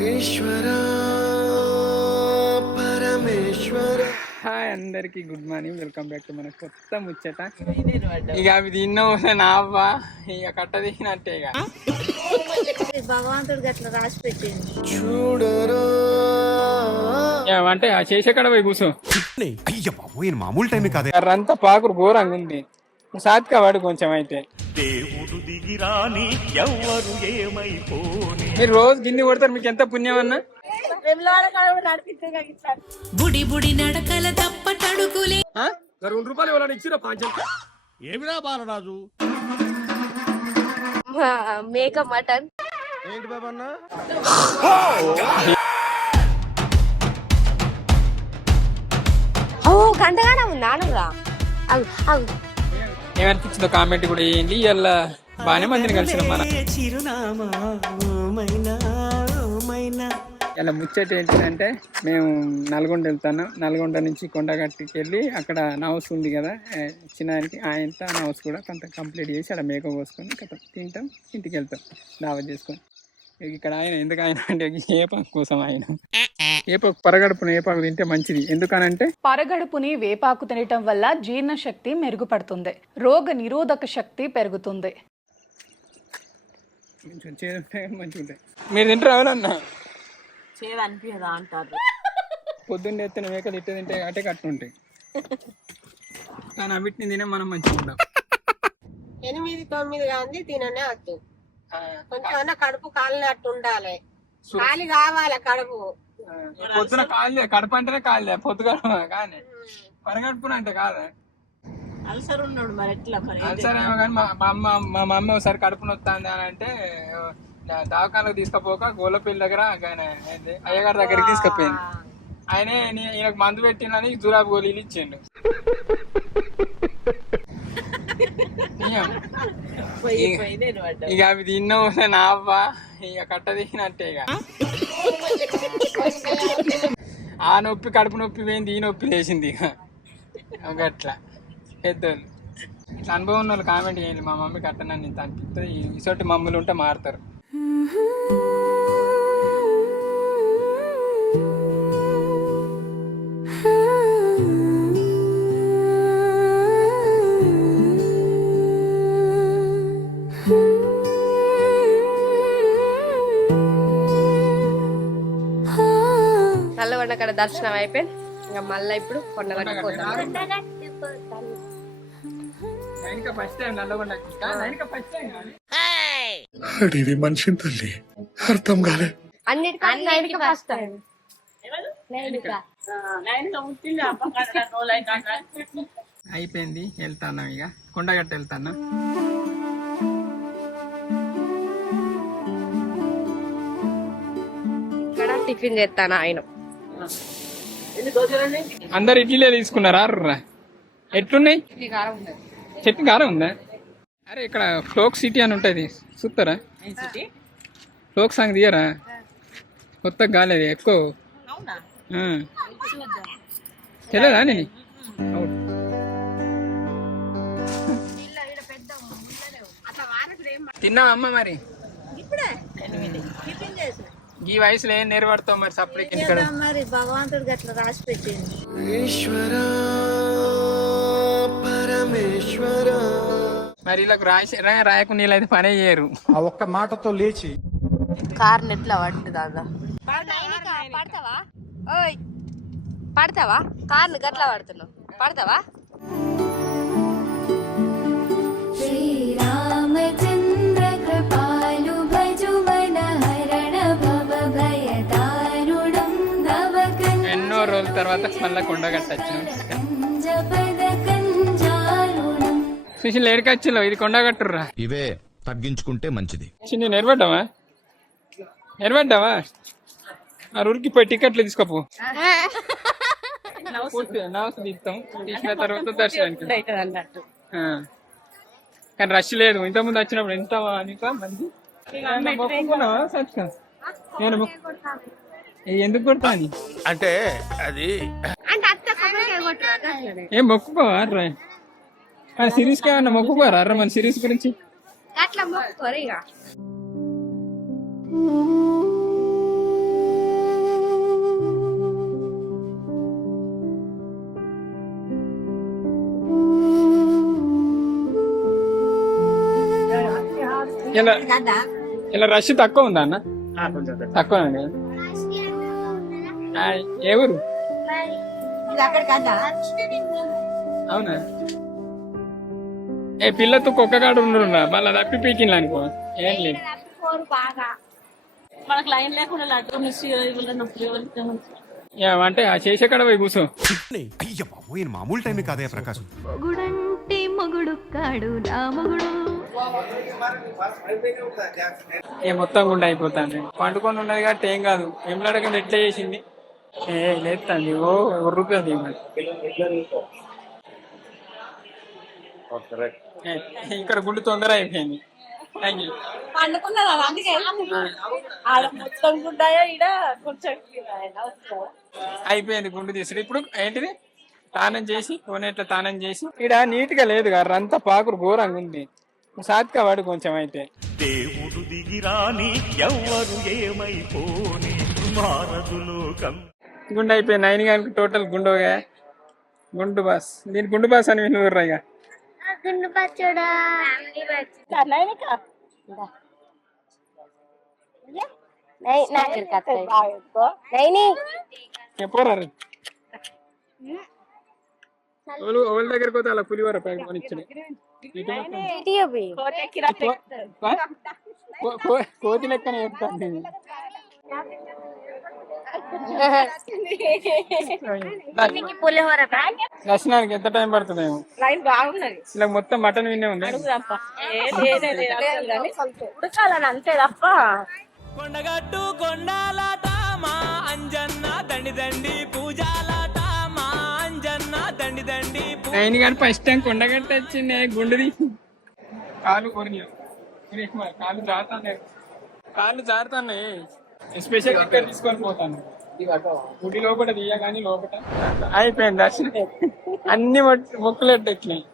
ఈశ్వర పరమేశ్వర. Hi అందరికి good morning, welcome back to మన కొత్త ముచ్చట. ఇక అవి తిన్నా నావ్వా ఇక కట్ట దిగినట్టే. ఇక భగవంతుడికి అట్లా రాసి పెట్టింది చూడరా అంటే ఆ చేసే కడ పోయి కూర్చో. మామూలు టైం కాదే. అంతా పాకురు ఘోరంగా ఉంది. సాత్కా వాడు కొంచెం అయితే దేవుడు దిగిరాని ఎవ్వరు ఏమైపోని. మీరు రోజు గిన్నె కొడతారు, మీకు ఎంత పుణ్యం అన్నా. బుడి బుడి నడకల తప్పటడుగులే 2 రూపాయలు ఎవరైనా ఇచ్చిరా పాంచం. ఏమిరా బాలరాజు? మేక మటన్ ఏంటి బాబన్నా? గంటగానే ఉంది నానురా. ఏమనిపించిందో కామెంట్ కూడా వేయండి. ఇలా బాగానే మందిని కలిసిన మన ఇలా ముచ్చట ఏంటంటే, మేము నల్గొండ వెళ్తాను. నల్గొండ నుంచి కొండగట్టుకి వెళ్ళి అక్కడ నౌస్ ఉంది కదా చిన్నానికి, ఆయనతో నౌస్ కూడా కొంత కంప్లీట్ చేసి అక్కడ మేక కోసుకొని కథ తింటాం, ఇంటికి వెళ్తాం దావత్ చేసుకొని. ఇక్కడ ఆయన ఎందుకు ఆయన అంటే ఏపాకు కోసం ఆయన ఏపాకు పరగడుపున ఏపాకు తింటే మంచిది. ఎందుకనంటే పరగడుపుని వేపాకు తినటం వల్ల జీర్ణశక్తి మెరుగుపడుతుంది, రోగ నిరోధక శక్తి పెరుగుతుంది. కొంచెం చేదుంటాయి, మంచిగా ఉంటాయి. మీరు తింటారు ఎవరన్నా? అనిపించదా అంటారు. పొద్దున్న ఎత్తిన మేకలు ఇట్ట తింటే అటే కట్టుంటాయి, కానీ అవిటిని తినే మనం మంచిగా ఉంటాం. 8-9 గాంధీ తిననే వద్దు, కొంచెం కడుపు కాలినట్టు ఉండాలి. ఖాళీ కావాలి కడుపు. పొద్దున కాలే కడుపు అంటేనే కాలే, పొద్దుగా కానీ పరగడుపున అంటే కాదా. అల్సర్ ఉన్నాడు మరి ఎట్లా? అల్సర్ ఏమో కానీ మా మమ్మీ ఒకసారి కడుపు నొత్తాంది అని అంటే దవాఖానకు తీసుకుపోక గోలపల్లి దగ్గర అయ్యగారి దగ్గరికి తీసుకుపోయింది. ఆయనే ఈయనకు మందు పెట్టినని జురాబు గోళీలు ఇచ్చిండు. ఇక అవి తిన్నా నావ్వా ఇక కట్ట దిగినట్టే. ఇక ఆ నొప్పి కడుపు నొప్పి పోయింది, ఈ నొప్పి లేచింది. ఇక అట్లా పెద్దోళ్ళు ఇట్లా అనుభవం ఉన్న వాళ్ళు కామెంట్ చేయండి. మా మమ్మీ కట్టనని ఇంత అనిపిస్తుంది. ఇసోటి మమ్మీలు ఉంటే మారుతారు. నల్లగొండ అక్కడ దర్శనం అయిపోయింది. ఇంకా మళ్ళీ ఇప్పుడు కొండగట్టు అడివి మనిషిని తల్లి అర్థం కాలే. అన్నిటికీ ఫస్ట్ టైం. అయిపోయింది, వెళ్తాను. ఇక కొండగట్టు వెళ్తాను. ఇక్కడ టిఫిన్ చేస్తాను. ఆయన అందరు ఇడ్లీలే తీసుకున్నారా? ఎట్లున్నాయి? చట్నీ కారం ఉందా? అరే ఇక్కడ ఫ్లోక్ సిటీ అని ఉంటుంది, చూస్తారా? ఫ్లోక్ సాంగ్ తీయరా? కొత్తగా కాలేదు ఎక్కువ తెలియదా? నేను తిన్నావా అమ్మ? మరి ఈ వయసులో ఏం నేర్పడతావు మరి సపరేట్ ఇక్కడ? మరి భగవంతుడికి అట్లా రాసి పెట్టింది. ఈశ్వర పరమేశ్వర. మరి ఇలా రాయకుండా వీళ్ళు అయితే పనే చేయరు. ఆ ఒక్క మాటతో లేచి కార్ నెట్లా పడుతుందా? పడతావా? ఓయ్ పడతావా? కార్ని గట్లా పడుతున్నావు, పడతావా? శ్రీరామచంద్ర కృపాలు భజు మన హరణ భవ భయదారుణం భవకం ఎన్నో రోజుల తర్వాత మళ్ళీ కొండగట్టు సుశీల్ ఏడికొచ్చిలో ఇది కొండగట్టుర్రా. ఇవే తగ్గించుకుంటే మంచిది. చిన్న నెరవేడ్డావా? ఆ ఊరికి పోయి టికెట్లు తీసుకోపో. తీస్తాం, తీసిన తర్వాత దర్శనానికి. కానీ రష్ లేదు. ఇంతకుముందు వచ్చినప్పుడు ఎంత మంది. నేను ఎందుకు కొడతా అని అంటే అది ఏం మొక్కుకోవా? సిరీస్ ఏమన్నా మొక్కుకోరా? మన సిరీస్ గురించి అట్లా మొక్కుకోరు. ఇక 「 Thank you. ఇలా కదా ఇలా రష్ తక్కువ ఉందా అన్న? తక్కువ ఏ ఊరు? ఇది అక్కడ కదా అవునా? ఏ పిల్లతో కుక్కగాడు ఉండరున్నా మళ్ళీ తప్పి పీకిన్లు అనుకో ఏం లేదు. బాగా మనకు లైన్ లేకుండా లడ్డు మిస్ అంటే ఆ చేసే కాడ పోయి కూర్చో. అయ్య బాబోయ్ మామూలు టైమే కాదే ప్రకాశం. మొగుడంటే మొగుడు కాడు నా మొగుడు. ఏ మొత్తం గుండా అయిపోతాను. పండుకొని ఉన్నది కాబట్టి ఏం కాదు. ఎంలాడకుండా ఎట్లా చేసింది ఏ లేస్తుంది. ఓ రూపాయలు ఇక్కడ గుండు తొందర అయిపోయింది. పండుకున్నదా అందుకే మొత్తం గుడ్డాయో ఈడ కొంచెం అయిపోయింది గుండు తీసుడు. ఇప్పుడు ఏంటిది తానం చేసి కోనేట్ల తానం చేసి ఇక్కడ నీట్ గా లేదు కదా అంతా పాకురు ఘోరంగా ఉంది. సాత్కా వాడు కొంచెం అయితే దేవుడు దిగిరాని ఎవ్వరు ఏమైపోని మారదు లోకం. గుండు అయిపోయింది. నైన్ గారికి టోటల్ గుండోగా గుండు బాస్. దీని గుండు బాస్ అని వినుర్రా ఇక. చెప్పరా ఎవరి దగ్గరికి పోతే అలా పులివర కొనిచ్చింది. కోతి లెక్కనే చెప్తాను. దర్శనానికి ఎంత టైం పడుతుంది? ఇలా మొత్తం మటన్ విన్నే ఉంది. అంతే తప్ప కొండగట్టు కొండాలట మా అంజన్న దండి దండి పూజాలట మా అంజన్న దండి దండి. ఆయన కానీ ఫస్ట్ టైం కొండగట్ట వచ్చింది. గుండెది కాలు కొరిగా కాళ్ళు జారుతున్నాయి. స్పెషల్ టికెట్ తీసుకొని పోతాను. గుడి లోపల తీయ కానీ లోపల అయిపోయింది దర్శనం. అన్ని మొక్కులు ఎట్టొచ్చినాయి.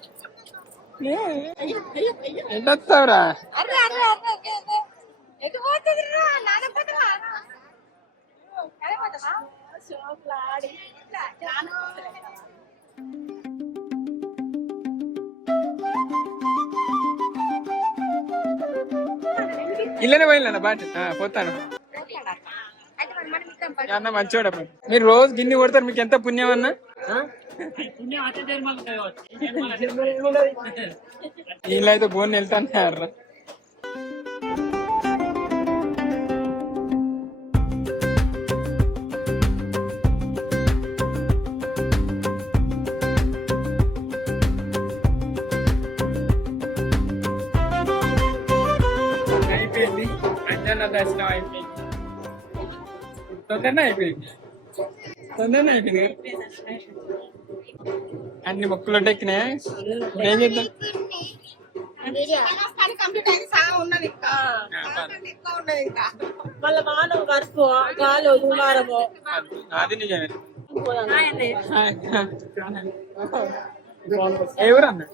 ఎట్టొస్తావురా? ఇల్లనే పోయినా బాట పోతాను. అన్న మంచోడ. మీరు రోజు గిన్నె కొడతారు. మీకు ఎంత పుణ్యం అన్న? వీళ్ళైతే బోన్ వెళ్తాను. అయిపోయింది అంజన్న దర్శనం అయిపోయింది. తొందరనే అయిపోయింది. అన్ని మొక్కులు ఎక్కినాయి. ఏం చేద్దాం? అది నిజమే. ఎవరన్నా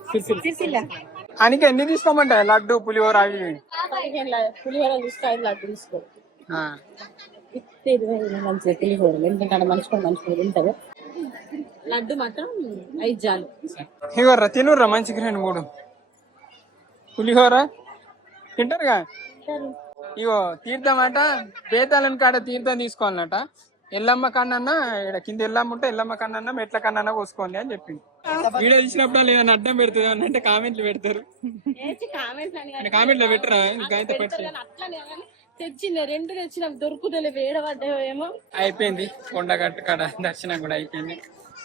అనికి ఎన్ని తీసుకోమంటాయి? లడ్డు పులిహోర అవి పులిహోర తీసుకో, లడ్డు తీసుకో. మంచిగా పులిహోర ఎందుకంటే మంచిగా తింటారు. లడ్డు మాత్రం 5 జాలు. ఇవర్రా తినుర్రా మంచిగా 2-3 పులిహోర తింటారుగా. ఇగో తీర్థం అట బేతాళం కాడ తీర్థం తీసుకోవాలన్నట. ఎల్లమ్మ కన్నా ఇక్కడ కింద ఎల్లమ్మ ఉంటే ఎల్లమ్మ కన్నా మెట్ల కన్నా కోసుకోండి అని చెప్పింది. వీడియో తీసినప్పుడు ఏదైనా అడ్డం పెడుతుంది అంటే కామెంట్లు పెడతారు. కామెంట్లో పెట్టరా? ఇంకా అయితే పెట్టారు. తెచ్చింది 2 తెచ్చినాం దొరుకుతలే వేడబడ్డాయో ఏమో. అయిపోయింది కొండగట్టు కాడ దర్శనం కూడా అయిపోయింది.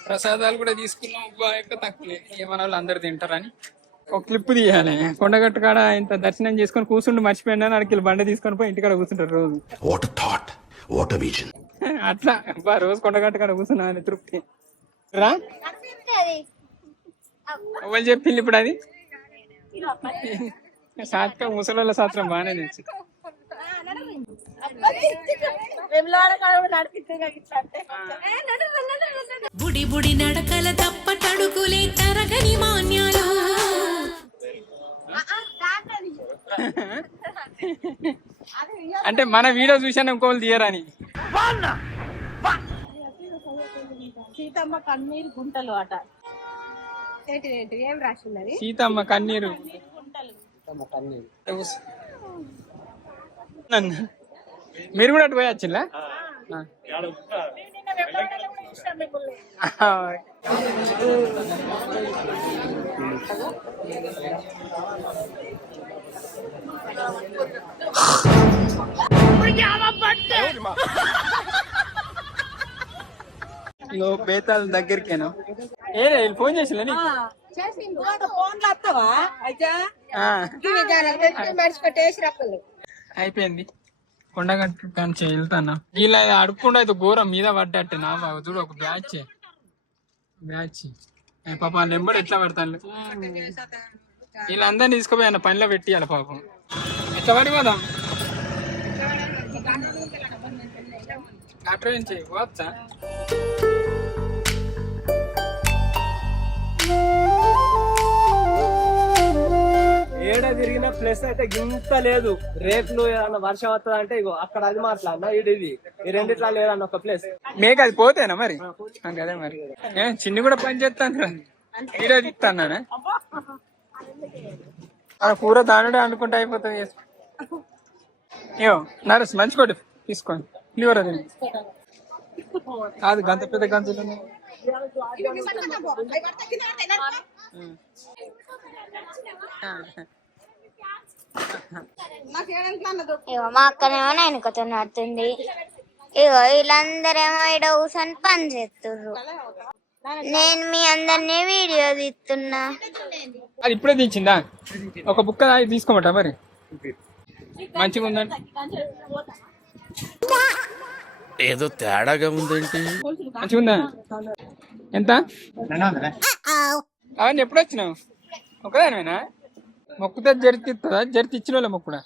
ప్రసాదాలు కూడా తీసుకున్నాం. ఎక్కువ తక్కువ ఏమన్నా వాళ్ళు అందరు తింటారని ఒక క్లిప్ తీయాలి. కొండగట్టు కాడ ఇంత దర్శనం చేసుకొని కూర్చుండి మర్చిపోయినా అడికి బండ తీసుకొని పోయి ఇంటికాడ కూర్చుంటారు రోజు. అట్లా రోజు కొండగట్టు కాడ కూర్చున్నా తృప్తి రా. ఎవరు చెప్పింది ఇప్పుడు? అది సాత్క ముసలోళ్ళ శాస్త్రం బాగానే తెచ్చి బుడి బుడి నడకల తప్పటడుగులే తరగని మాన్యాలు. అంటే మన వీడియో చూసాను ఇంకోళ్ళు తీయరని. సీతమ్మ కన్నీరు గుంటలు అట. ఏం రాసింది? సీతమ్మ కన్నీరు నన్ను మీరు కూడా అటు పోయి వచ్చిందా ఇగో బేతాల దగ్గరికేనా ఫోన్ చేసిలే నీకు అయిపోయింది కొండగట్టు కానీ వెళ్తానా ఇలా అడుక్కుండా అయితే ఘోరం మీద పడ్డట్టు నా బాబు చూడు ఒక బ్యాచ్ పాప నెంబర్ ఎట్లా పడతాను వీళ్ళందరినీ తీసుకుపోయి పనిలో పెట్టియాలి పాపం ఎట్లా పడిపోదాం అట్రా ఏం చేయి పోవచ్చా ఏడ తిరిగిన ప్లేస్ అయితే ఇంత లేదు. రేపు ఏదన్నా వర్షం వస్తుంది అంటే ఇగో అక్కడ అది మాట్లాడినా ఇది ఈ రెండిట్లా లేదన్న ఒక ప్లేస్. మేక అది పోతేనా మరి అదే మరి చిన్ని కూడా పని చేస్తాను వీడియో తీస్తానా కూర దానిడే అనుకుంటే అయిపోతుంది. ఏమో నరస్ మంచి కొట్టి తీసుకోండి క్లియర్ అది కాదు గంత పెద్ద గంతులు మా అక్కనేమో వెనుకతో నడుతుంది. ఇగో వీళ్ళందరేమో ఈడ కూర్చొని పని చేస్తుర్రు. నేను మీ అందరినీ వీడియో తీస్తున్నా. అది ఇప్పుడే తీసిందా ఒక బుక్క తీసుకోమట మరి మంచిగా ఉందండి. ఏదో తేడాగా ఉందేంటి? మంచిగా ఉందా ఎంత అవన్నీ ఎప్పుడు వచ్చినావు ఒకదానివేనా మొక్కుతే జరితిస్తుందా జరితి ఇచ్చిన వాళ్ళ మొక్కుడా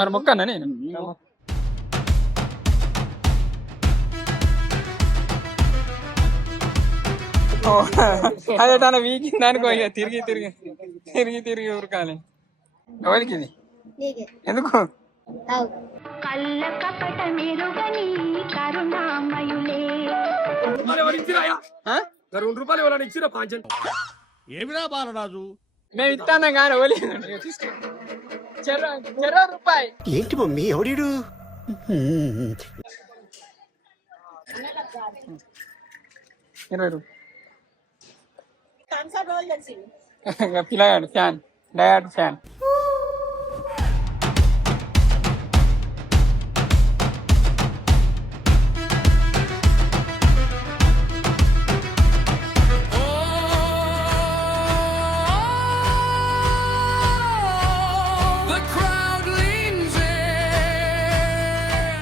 మరి మొక్కన్నా నేను అదేటా వీకింది అనుకో ఇక తిరిగి తిరిగి తిరిగి తిరిగి ఉరకాలి. ఎవరికి ఇది ఎందుకు కళ్ళ కపట మెరుగని కరుణామయులే ఏమిరా బాలరాజు మేము ఇస్తాను కానీ చెరో రూపాయి ఏంటి మమ్మీ ఎవడీడు 20 రూపాయలు పిల్లగాడు ఫ్యాన్ డయాడ్ ఫ్యాన్.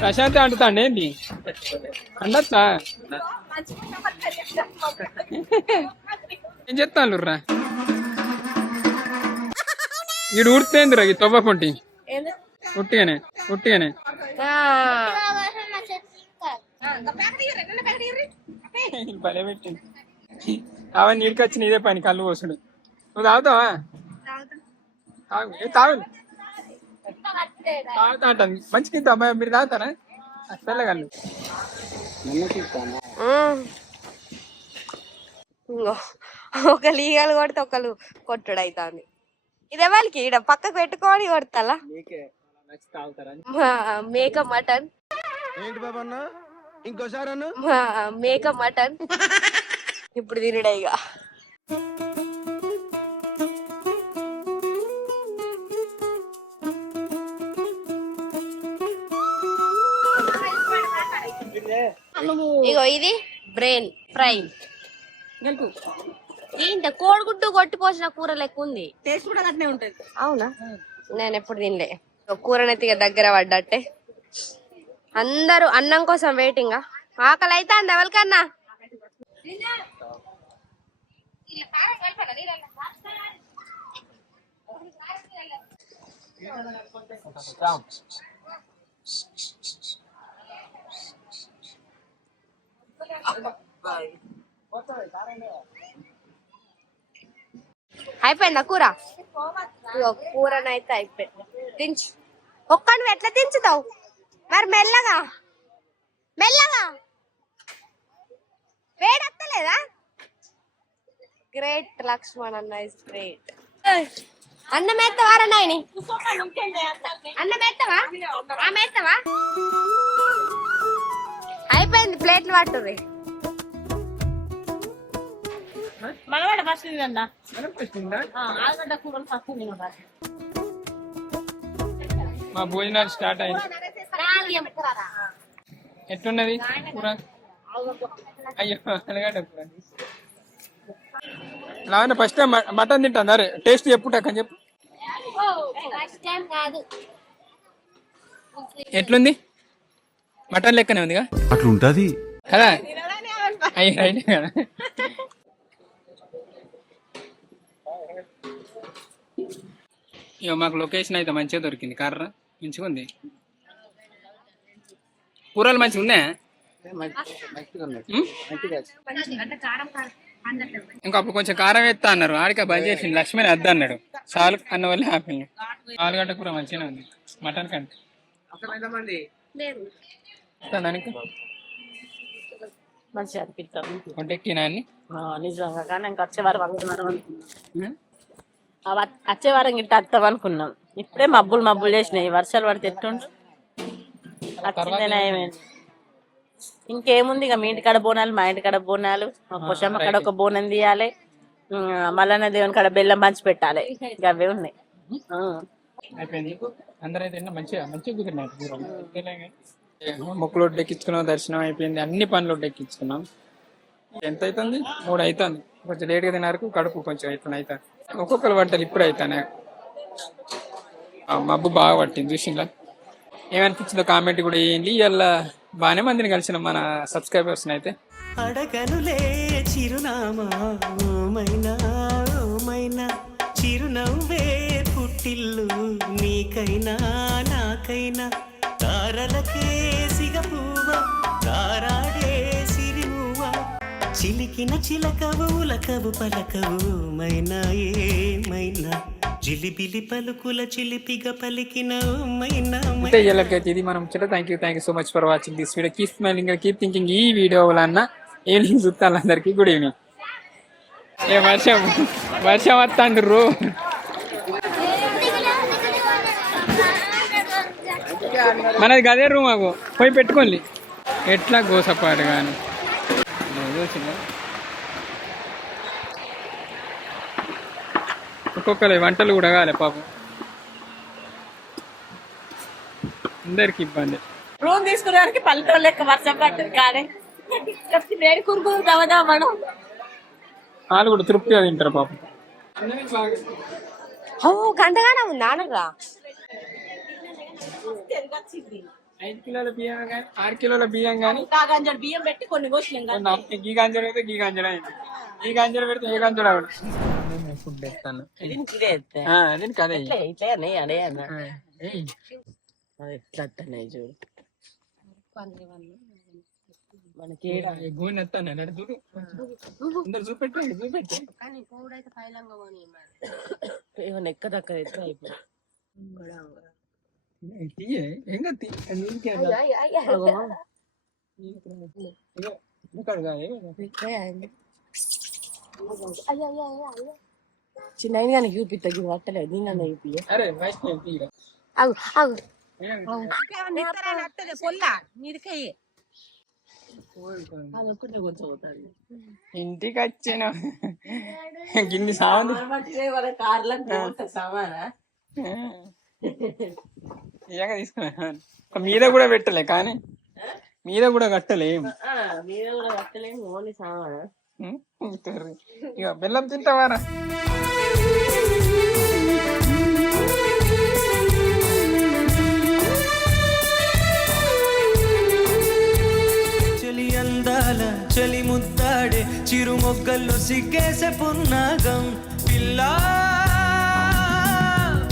ప్రశాంతి అంటుతాండి ఏంటి అండొచ్చా ఏం చెప్తాను రా ఈడు ఊడితేందిరా ఈ తవ్వకుంటి ఉట్టిగానే ఉట్టిగానే భలే పెట్టింది అవన్నీ నీడికి వచ్చిన ఇదే పని కళ్ళు పోసుడు. నువ్వు తాగుతావా తాగు తాగుతా అంటాను మంచిగా అమ్మాయి మీరు తాగుతారా తెల్లగళ్ళు ఒకళ్ళు ఈగలు కొడితే ఒకళ్ళు కొట్టుడు అవుతుంది. ఇదే వాళ్ళకి ఈడ పక్కకు పెట్టుకొని కొడతా మేక మటన్ మేక మటన్ ఇప్పుడు తినడా ఇక ఇగో ఇది బ్రెయిన్ ఫ్రై ఏంట కోడిగుడ్డు కొట్టిపోసిన కూర లెక్క ఉంది. టేస్ట్ కూడా అట్నే ఉంటది. అవునా నేను ఎప్పుడు తినలే. కూరనైతే ఇక దగ్గర పడ్డట్టే అందరూ అన్నం కోసం వెయిటింగ్. ఆకలి అయితే అంది ఎవరికన్నా అయిపోయిందా కూర? కూరనైతే అయిపోయింది. దించు ఒక్కడివి ఎట్లా దించుతావు మరి మెల్లగా మెల్లగా వేడెత్తలేదా? గ్రేట్ లక్ష్మణ్ అన్న ఇస్ గ్రేట్. అన్నం ఎత్తవా నాయని అన్నం ఎత్తవా ఆమె ఎత్తవా అయిపోయింది ప్లేట్లు పట్టుర్రి మనవాడ ఫస్ట్ తినన్నా మనం పెట్టిందా? ఆలుగడ్డ కూరలు ఫస్ట్ తినదా మా భోజనాలు స్టార్ట్ అయింది. ఎట్లున్నది కూర? అయ్యో అలగడ్డ కూర. లావణ్య ఫస్ట్ టైం మటన్ తింటాను. అరే టేస్ట్ చెప్పు టక్కని చెప్పు. ఎట్లుంది? మటన్ లెక్కనే ఉందిగా అట్లుంటది కదా? అయ్యి రైట్ కదా. ఇక మాకు లొకేషన్ అయితే మంచిగా దొరికింది. కర్ర మంచిగా ఉంది. కూరలు మంచిగా ఉన్నాయా? ఇంకా అప్పుడు కొంచెం కారం వేస్తా అన్నారు. ఆడిక బంద్ చేసింది. లక్ష్మణ్ వద్ద అన్నాడు. చాలు అన్న వల్ల హ్యాపీ. ఆలుగడ్డ కూర మంచిగానే ఉంది మటన్ కంటే. దానికి మంచిగా అనిపిస్తాం వంటెక్కినా అన్ని నిజంగా. కానీ ఇంకా వచ్చేవారం వచ్చేవారం గిట్ట వస్తాం అనుకున్నాం. ఇప్పుడే మబ్బులు చేసినాయి. వర్షాలు పడితే ఎట్టుండు వచ్చిందేనా ఏమైంది. ఇంకేముంది ఇక మీ ఇంటికాడ బోనాలు మా ఇంటికాడ బోనాలు. పొషమ్మ కాడ ఒక బోనం తీయాలి. మల్లన్న దేవుని కాడ బెల్లం పంచి పెట్టాలి. ఇక అవే ఉన్నాయి. అయిపోయింది. అందరైతే మంచిగా కుదిరినాయి. మొక్కులు ఒడ్డెక్కించుకున్నాం. దర్శనం అయిపోయింది. అన్ని పనులు ఒడ్డెక్కించుకున్నాం. ఎంత అవుతుంది? 3 అవుతుంది. కొంచెం లేట్గా తినరకు కడుపు కొంచెం అవుతుంది. ఒక్కొక్కరు వంటలు ఇప్పుడు అవుతానే. మబ్బు బాగా పట్టింది. చూసిందా? ఏమనిపించిందో కామెంట్ కూడా వేయండి. ఇలా బాగానే మందిని కలిసిన మన సబ్స్క్రైబర్స్ అయితే. అడగనులే చిరునామా ఓమైనా చిరునవ్వే పుట్టిల్లు నీకైనా నాకైనా తారలకే సిగపువ్వ తారాడే సిరిమువ్వ చిలికిన చిలకవు ఉలకవు పలకవు మైనా ఏమైనా జిలిబిలి పలుకుల చిలిపిగా పలికిన మైనా. ఇది మనం thank you so much for watching this video. Keep smiling keep thinking. ఈ వీడియో వలన ఈవినింగ్ చూస్తాను అందరికి. Good evening. ఏ వర్షం వస్తాండ్రు. మనది గదే రూమ్ మాకు పోయి పెట్టుకోండి. ఎట్లా గోసపాటు కానీ ఒక్కొక్కరు వంటలు కూడా కాలే పాపం. అందరికి ఇబ్బంది. రూమ్ తీసుకునేవారికి పల్లెటూరు లెక్క వర్షం పట్టింది. కానీ వేడి కురుకురు తవదా మనం వాళ్ళు కూడా తృప్తిగా తింటారు పాపం. గంటగానే ఉంది ఆనరా. 5 కిలోల బియ్యం కానీ 6 కిలోల బియ్యం కానీ బియ్యం పెట్టి కొన్ని గీ గంజలు అయితే గీ గంజలు అయింది. ఈ గంజలు పెడితే ఏ గంజలు అవ్వదు. ఫుడ్ ఎత్తాను దీనికి అదే చూడు మనకి గోని ఎత్తాను చూడు. అందరు చూపెట్టు. ఏమన్నా ఎక్క దక్క ఎత్త అయిపోయి చిన్న కానీ చూపిస్తా పట్టలేదు. దీని చూపి ఇంటికి వచ్చాను. గిన్ని సామాన్ సామానా తీసుకున్నా. మీద కూడా పెట్టలే కానీ మీద కూడా కట్టలేము. మీద కూడా కట్టలేము. ఓన్లీ సామానా. ఇక బెల్లం తింటావారా? చలి అందాల చలి ముద్దాడే చిరు మొగ్గల్లో సిగ్గేసే పున్నాగం పిల్లా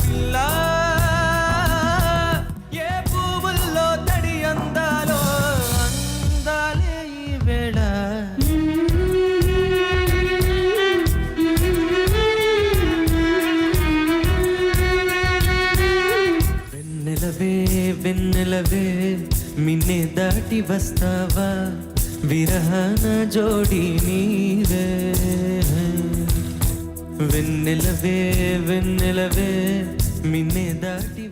పిల్లా ఏ పువ్వుల్లో తడి అందాలో అందాలే ఈ వేళ వెన్నెలవే మిన్నే దాటి వస్తావా విరహన జోడి నీవే వెన్నెలవే వెన్నెలవే మిన్నే దాటి